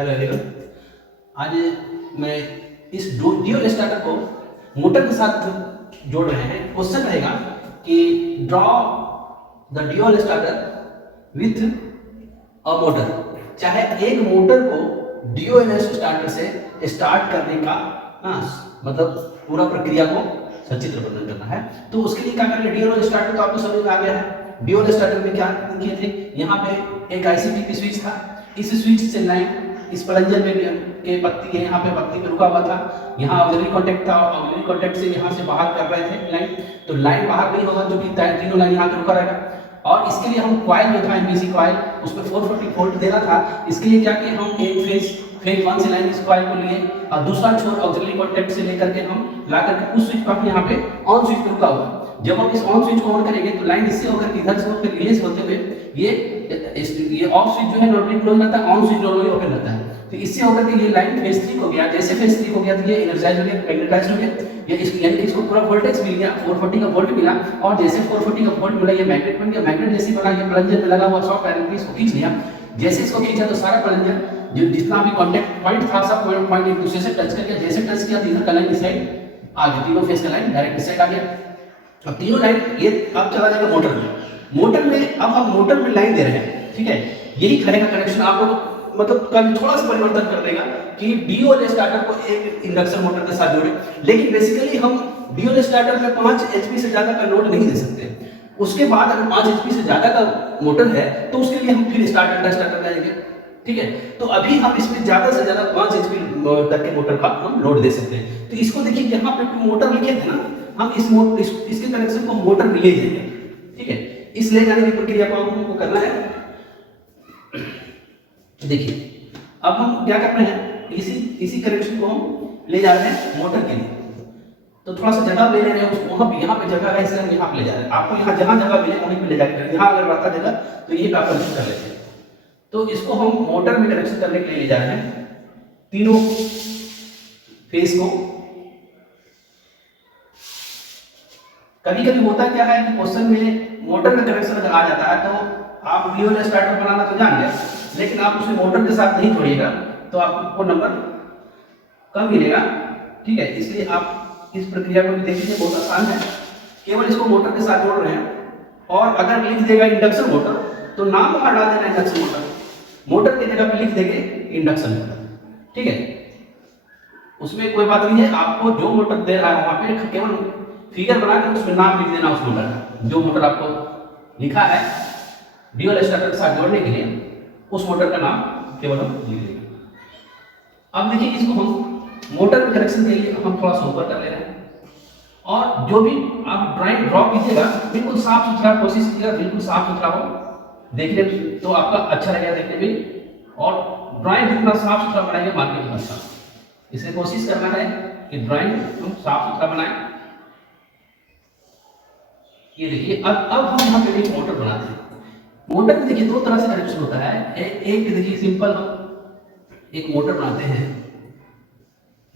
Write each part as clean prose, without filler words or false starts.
Hello everyone, आज मैं इस ड्यूअल स्टार्टर को मोटर के साथ जोड़ रहे हैं। क्वेश्चन रहेगा कि draw the dual starter with a motor. चाहे एक मोटर को ड्यूअल स्टार्टर से स्टार्ट करने का मतलब पूरा प्रक्रिया को सचित्र वर्णन करना है, तो उसके लिए क्या करेंगे। ड्यूअल स्टार्टर तो आपको समझ में आ गया है। ड्यूअल स्टार्टर में क्या किए थे, यहाँ पे एक आईसीपी की स्विच था। इस स्विच से लाइन इस प्लंजर में के पत्ती है, यहाँ पे पत्ती पे रुका हुआ था। यहाँ ऑक्सिलरी कॉन्टैक्ट था, ऑक्सिलरी कॉन्टैक्ट से यहाँ से बाहर कर रहे थे लाइन, तो लाइन बाहर नहीं होगा, जो कि तीनों लाइन यहाँ पे रुका रहेगा। और इसके लिए हम कॉइल जो था एमपीसी कॉइल, उस पर 440 वोल्ट देना था। इसके लिए क्या किए, हम एक फेज 1 से लाइन इस कॉइल को लिए और दूसरा छोर ऑक्सिलरी कॉन्टैक्ट से लेकर के हम ला करके उस स्विच पर यहाँ पे ऑन स्विच पे रुका हुआ। जब हम इस ऑन स्विच को ऑन करेंगे तो लाइन इससे होकर इधर से होकर रिलीज होते हुए ये ऑफ स्विच जो है नॉर्मली क्लोज रहता है, ऑन स्विच नॉर्मली ओपन रहता है। तो इससे होकर के ये लाइन फेज 3 हो गया। जैसे फेज 3 हो गया तो ये एनर्जाइज हो गया, मैग्नेटाइज्ड हो गया। ये यानी कि इसको पूरा वोल्टेज मिल गया, 440 का वोल्ट मिला। और जैसे 440 का वोल्ट मिला, ये मैग्नेट बन गया। मैग्नेट जैसे बना, ये प्लंजर में लगा हुआ 100 पैरेलल पीस को खींच लिया। जैसे इसको खींचा तो सारा प्लंजर जो जितना भी कांटेक्ट पॉइंट था, सब पॉइंट एक दूसरे से टच करके, जैसे टच किया तीनों का लाइन इस साइड आ गया, तीनों फेज का लाइन डायरेक्ट इस साइड आ गया। अब तीनों लाइन ये अब चला जाएगा मोटर में। मोटर में अब हम मोटर में लाइन दे रहे हैं, ठीक है। यही करेगा कनेक्शन आपको मतलब कभी थोड़ा सा परिवर्तन कर देगा कि डी.O.L स्टार्टर को एक इंडक्शन मोटर के साथ जोड़े। लेकिन बेसिकली हम डी.O.L स्टार्टर में 5 एचपी से ज्यादा का लोड नहीं दे सकते। उसके बाद अगर 5 एचपी से ज्यादा का मोटर है तो उसके लिए हम फिर स्टार्टर जाएंगे, ठीक है। तो अभी हम इसमें ज्यादा से ज्यादा 5 एचपी तक के मोटर का हम लोड दे सकते हैं। तो इसको देखिए, यहाँ पे मोटर लिखे थे ना, हम इसके कनेक्शन को मोटर में ले जाएंगे, ठीक है। इस ले जाने की प्रक्रिया को हमको करना है। देखिए अब हम क्या कर रहे हैं, इसी कनेक्शन को हम ले जा रहे हैं मोटर के लिए। तो थोड़ा सा जगह ले रहे हैं उसको, वहां पे यहाँ पे जगह है इसलिए हम यहाँ पे ले जा रहे हैं। आपको यहाँ जहाँ जगह मिले वहीं पे ले जाकर, यहाँ अगर रहता जगह तो ये आप कनेक्शन कर लेते हैं। तो इसको हम मोटर में कनेक्शन करने के लिए ले जा रहे हैं तीनों फेस को। कभी कभी होता क्या है कि क्वेश्चन में मोटर का कनेक्शन अगर आ जाता है तो आप डी.O.L स्टार्टर बनाना तो जान गए, लेकिन आप उसे मोटर के साथ नहीं जोड़िएगा तो आपको नंबर कम मिलेगा, ठीक है। इसलिए आप इस प्रक्रिया को भी देख लीजिए, बहुत आसान है। केवल इसको मोटर के साथ जोड़ रहे हैं। और अगर लिख देगा इंडक्शन मोटर तो नाम वहां डाल देना इंडक्शन मोटर, मोटर की जगह पे लिख देंगे इंडक्शन मोटर, ठीक है। उसमें कोई बात नहीं है, आपको जो मोटर दे रहा है वहां पे केवल फिगर बनाकर उसमें नाम लिख देना उस मोटर का। जो मोटर आपको लिखा है डी.O.L स्टार्टर के साथ जोड़ने के लिए, उस मोटर का नाम केवल हम लिख देंगे। अब देखिए, इसको हम मोटर के कनेक्शन के लिए हम थोड़ा सा ऊपर कर ले रहे हैं। और जो भी आप ड्राइंग ड्रॉ कीजिएगा बिल्कुल साफ सुथरा कोशिश कीजिएगा, बिल्कुल साफ सुथरा हो, देखने तो आपका अच्छा लगेगा देखने में। और ड्राइंग जितना साफ सुथरा बनाएंगे मार्केट में अच्छा। इसलिए कोशिश करना है कि ड्राइंग हम साफ सुथरा बनाएं। ये देखिए, अब हम यहाँ पे एक मोटर बनाते हैं। मोटर में देखिए 2 तरह से कनेक्शन होता है। एक देखिए सिंपल हम एक मोटर बनाते हैं।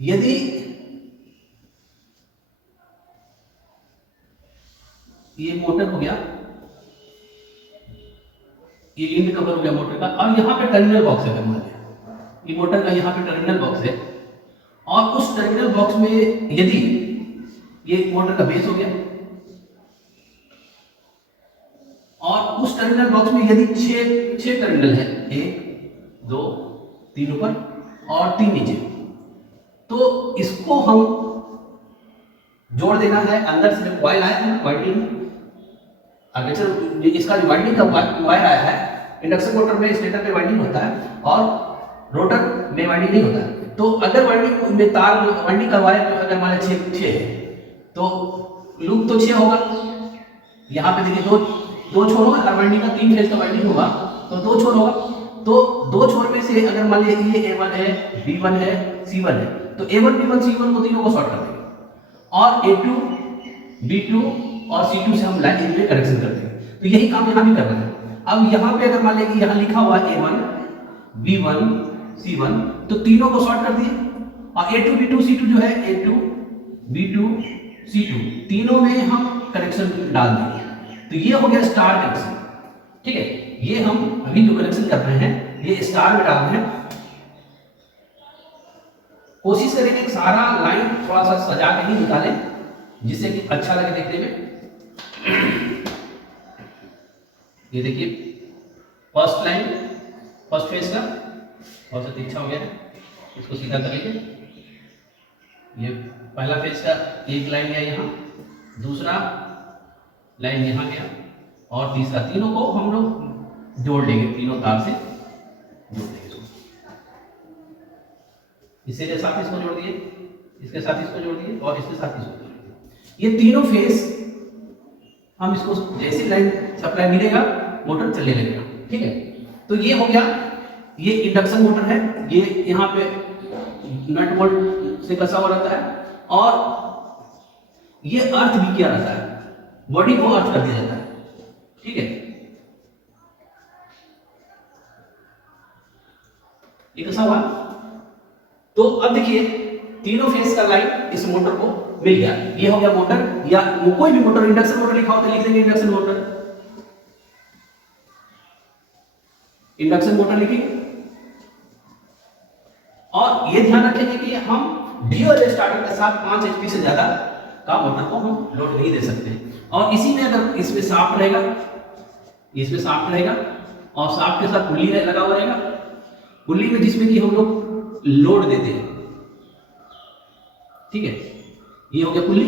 यदि ये मोटर हो गया, ये इंड कवर हो गया मोटर का। अब यहाँ पे टर्मिनल बॉक्स है, ये मोटर का यहाँ पे टर्मिनल बॉक्स है। और उस टर्मिनल बॉक्स में यदि ये मोटर का बेस हो गया, और उस टर्मिनल बॉक्स में यदि 6 टर्मिनल है, 1 2 3 ऊपर और 3 नीचे, तो इसको हम जोड़ देना है। अंदर से जो कॉइल आया है वाइंडिंग, आर्मेचर इसका जो वाइंडिंग का वायर आया है, इंडक्शन मोटर में स्टेटर पे वाइंडिंग होता है और रोटर में वाइंडिंग नहीं होता है। तो अगर वाइंडिंग में तार वाइंडिंग का वायर अगर मान लीजिए 6 है तो लूप तो 6 होगा। यहाँ पे देखिए दो छोर होगा, और वाइंडिंग का 3 फेज का वाइंडिंग होगा तो 2 छोर होगा। तो 2 छोर में से अगर मान लीजिए ये A1 है, B1 है, C1 है, तो A1 B1 C1 को तीनों को शॉर्ट कर देंगे और A2 B2 और C2 से हम लाइन इनमें कनेक्शन करते हैं। तो यही काम यहाँ भी कर रहे हैं। अब यहाँ पे अगर मान लीजिए यहाँ लिखा हुआ A1 B1 C1, तो तीनों को शॉर्ट कर दिए। और A2 B2 C2 जो है A2 B2 C2 तीनों में हम कनेक्शन डाल देंगे। तो ये हो गया स्टार कनेक्शन, ठीक है। ये हम अभी जो कनेक्शन कर रहे हैं ये स्टार में डाल रहे हैं। कोशिश करेंगे कि सारा लाइन थोड़ा सा सजा के ही निकालें जिससे कि अच्छा लगे देखने में। ये देखिए फर्स्ट लाइन, फर्स्ट फेज का बहुत सा तिरछा हो गया है, इसको सीधा करेंगे। ये पहला फेज का एक लाइन गया यहाँ, दूसरा लाइन यहाँ गया और तीसरा, तीनों को हम लोग जोड़ लेंगे, तीनों तार से जोड़ देंगे। इससे के साथ इसको जोड़ दिए, इसके साथ इसको जोड़ दिए और इसके साथ इसको जोड़ दिए। ये तीनों फेज हम इसको जैसे लाइन सप्लाई मिलेगा मोटर चलने लगेगा। ठीक है, तो ये हो गया, ये इंडक्शन मोटर है। ये यहाँ पे नट बोल्ट से कसा हुआ रहता है और ये अर्थ भी किया रहता है, बॉडी को अर्थ कर दिया जाता है। ठीक है, ये कसा हुआ। तो अब देखिए तीनों फेज का लाइन इस मोटर को मिल गया। ये हो गया मोटर, या कोई भी मोटर, इंडक्शन मोटर लिखा होता है लिख देंगे इंडक्शन मोटर, इंडक्शन मोटर लिखेंगे। और ये ध्यान रखेंगे कि हम D.O.L स्टार्टर के साथ 5 HP से ज्यादा का मोटर को हम लोड नहीं दे सकते। और इसी में अगर इसमें शाफ्ट रहेगा, इसमें शाफ्ट रहेगा और शाफ्ट के साथ पुल्ली लगा हुआ रहेगा, पुल्ली में जिसमें कि हम लोग लोड देते हैं। ठीक है, ये हो गया पुल्ली,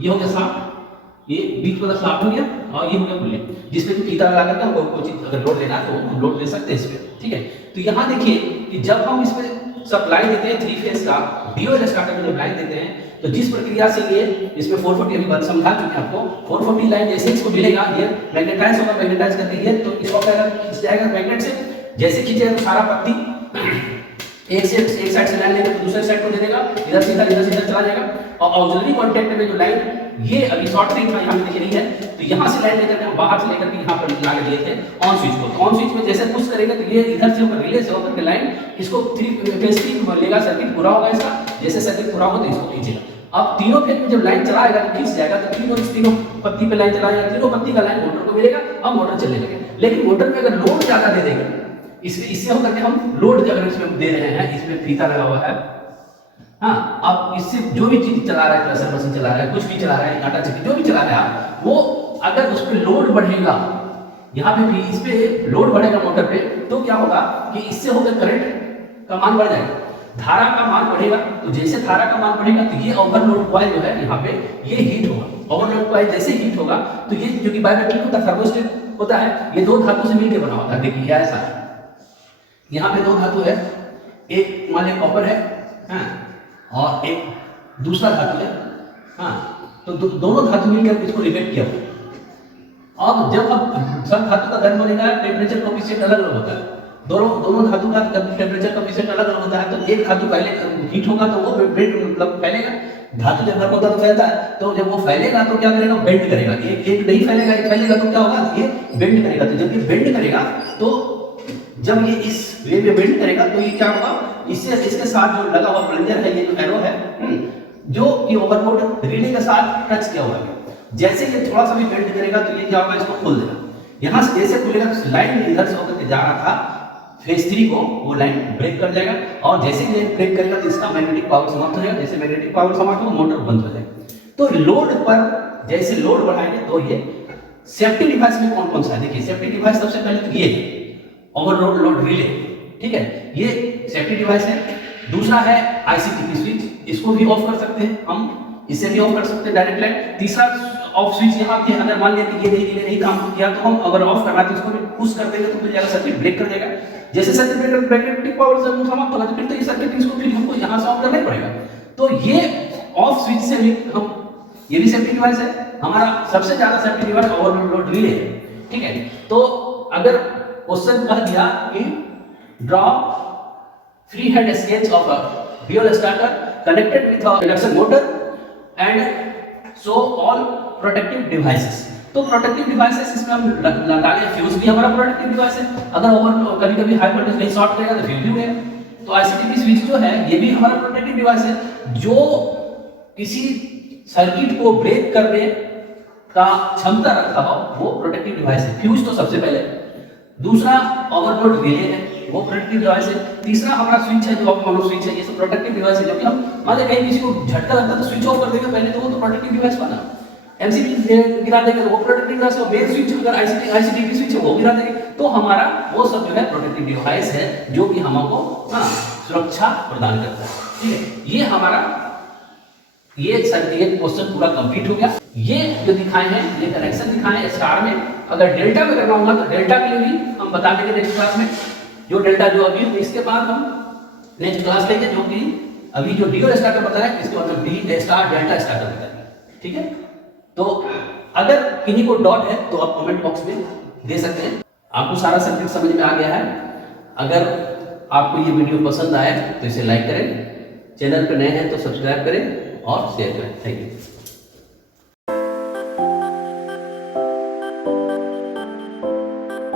ये हो गया शाफ्ट, ये बीच वाला शाफ्ट हो गया और ये हो गया पुल्ली, जिसमें कि फीता लगा करके हमको कोई चीज अगर लोड लेना है तो हम लोड ले सकते हैं इसमें। ठीक है, तो यहाँ देखिए कि जब हम इसमें सप्लाई देते हैं 3 फेज का D.O.L स्टार्टर में जब लाइन देते हैं तो जिस प्रक्रिया से ये इसमें 440 अभी बात समझा चुके हैं आपको। 440 लाइन जैसे इसको मिलेगा, ये मैग्नेटाइज होगा, मैग्नेटाइज करके ये तो इसको खींच जाएगा मैग्नेट से, जैसे खींचेगा तो सारा पत्ती एक साइड से लाइन लेकर तो दूसरे साइड को दे देगा, इधर से इधर चला जाएगा। और ऑक्सिलरी कांटेक्ट में जो लाइन ये अभी शॉर्ट रेंज में यहाँ दिख रही है, तो यहाँ से लाइन लेकर हम बाहर से लेकर के यहाँ पर लगा दिए थे ऑन स्विच को। ऑन स्विच में जैसे पुश करेंगे तो ये इधर से होकर रिले से होकर के लाइन इसको 3 फेज 3 लेगा, सर्किट पूरा होगा इसका। जैसे सर्किट पूरा हो तो इसको खींचेगा। अब तीनों फेज में जब लाइन चलाएगा तो खींच जाएगा, तो तीनों पत्ती पे लाइन चलाएगा, तीनों पत्ती का लाइन मोटर को मिलेगा, अब मोटर चलने लगेगा। लेकिन मोटर में अगर लोड ज्यादा दे देगा, इससे होकर के हम लोड अगर इसमें दे रहे हैं, इसमें फीता लगा हुआ है, हाँ, अब इससे जो भी चीज चला रहा है, प्रेशर मशीन चला रहा है, कुछ भी चला रहा है, आटा चक्की जो भी चला रहा है, वो अगर उस पर लोड बढ़ेगा, यहाँ पे भी इस पे लोड बढ़ेगा मोटर पे, तो क्या होगा कि इससे होकर करंट का मान बढ़ जाएगा, धारा का मान बढ़ेगा। तो जैसे धारा का मान बढ़ेगा तो ये ओवरलोड कॉइल जो है यहाँ पे ये हीट होगा। ओवरलोड कॉइल जैसे हीट होगा तो ये जो कि बायोमेट्रिक होता है, थर्मोस्टेट होता है, ये 2 धातु से मिलकर बना होता है। देखिए ऐसा है, यहाँ पे 2 धातु है, एक मान लीजिए कॉपर है, हाँ, और एक दूसरा धातु है, हाँ, तो दोनों धातु मिलकर इसको रिवेट किया हुआ। अब जब अब सब धातु का गर्म होने का टेम्परेचर कोएफिशिएंट अलग अलग होता है, दोनों धातु का टेम्परेचर कोएफिशिएंट अलग अलग होता है। तो एक धातु पहले हीट होगा तो वो बेंड मतलब फैलेगा, धातु जब गर्म होता है तो फैलता है, तो जब वो फैलेगा तो क्या करेगा, बेंड करेगा। एक नहीं फैलेगा, एक फैलेगा तो क्या होगा, ये बेंड करेगा। तो जब ये बेंड करेगा तो जब ये इस वे में बेंड करेगा तो ये क्या होगा, इससे इसके साथ जो लगा हुआ प्लंजर है, ये जो एरो है, जो ये ओवरलोड रिले के साथ टच किया हुआ है, जैसे ये थोड़ा सा भी बेंड करेगा तो ये क्या होगा, इसको खोल देगा। यहाँ से जैसे खुलेगा तो लाइन इधर से होकर के जा रहा था फेज 3 को, वो लाइन ब्रेक कर जाएगा। और जैसे ही ब्रेक करेगा तो इसका मैग्नेटिक पावर समाप्त हो जाएगा। जैसे मैग्नेटिक पावर समाप्त हो मोटर बंद हो जाएगा। तो लोड पर जैसे लोड बढ़ाएंगे तो ये सेफ्टी डिवाइस में कौन कौन सा है, देखिए सेफ्टी डिवाइस सबसे पहले तो ये ओवरलोड लोड रिले, ठीक है, ये सेफ्टी डिवाइस है। दूसरा है आईसीटीपी स्विच, इसको भी ऑफ कर सकते हैं हम, इससे भी ऑफ कर सकते हैं डायरेक्ट लाइन। तीसरा ऑफ स्विच यहाँ पे अगर मान लिया कि ये रिले नहीं काम किया तो हम अगर ऑफ करना है तो इसको भी पुश कर देंगे तो फिर जाएगा सर्किट ब्रेक कर देगा। जैसे सर्किट ब्रेकर मैग्नेटिक पावर से समाप्त होगा तो फिर तो ये सर्किट इसको फिर हमको यहाँ से ऑफ करना ही पड़ेगा। तो ये ऑफ स्विच से भी हम, ये भी सेफ्टी डिवाइस है। हमारा सबसे ज्यादा सेफ्टी डिवाइस ओवरलोड रिले है, ठीक है। तो अगर क्वेश्चन कह दिया कि draw free hand sketch of a D.O.L starter connected with a induction motor and show all protective devices, तो प्रोटेक्टिव डिवाइसेस इसमें हम डालें। फ्यूज भी हमारा प्रोटेक्टिव डिवाइस है, अगर ओवर कभी कभी हाई वोल्टेज नहीं शॉर्ट करेगा तो फ्यूज भी उड़ेगा। तो आईसीटीपी स्विच जो है ये भी हमारा प्रोटेक्टिव डिवाइस है, जो किसी सर्किट को ब्रेक करने का क्षमता रखता हो वो प्रोटेक्टिव डिवाइस है। फ्यूज तो सबसे पहले, दूसरा ओवरलोड रिले है, वो प्रोटेक्टिव डिवाइस है। तीसरा हमारा स्विच है जो ऑफ ऑन स्विच है, ये सब प्रोटेक्टिव डिवाइस है, जो कि हम मान लीजिए कहीं किसी को झटका लगता है तो स्विच ऑफ कर देंगे पहले, तो वो तो प्रोटेक्टिव डिवाइस बना। एमसीबी गिरा देंगे तो वो प्रोटेक्टिव डिवाइस है। मेन स्विच अगर आईसीटीवी स्विच है वो गिरा देंगे तो हमारा वो सब जो है प्रोटेक्टिव डिवाइस है, जो कि हमको सुरक्षा प्रदान करता है। ठीक है, ये हमारा ये क्वेश्चन पूरा कंप्लीट हो गया। ये जो दिखाए हैं, ये कनेक्शन दिखाए हैं स्टार में, अगर डेल्टा में करना होगा तो डेल्टा के लिए भी हम बता देंगे नेक्स्ट क्लास में, जो डेल्टा जो अभी इसके बाद हम नेक्स्ट क्लास लेंगे, जो कि अभी जो डी.O.L स्टार्टर बताया इसके बाद डी स्टार डेल्टा स्टार्टर बताएंगे। ठीक है, तो अगर किन्हीं को डाउट है तो आप कमेंट बॉक्स में दे सकते हैं। आपको सारा सर्किट समझ में आ गया है। अगर आपको ये वीडियो पसंद आए तो इसे लाइक करें, चैनल पर नए हैं तो सब्सक्राइब करें और शेयर करें। Thank you.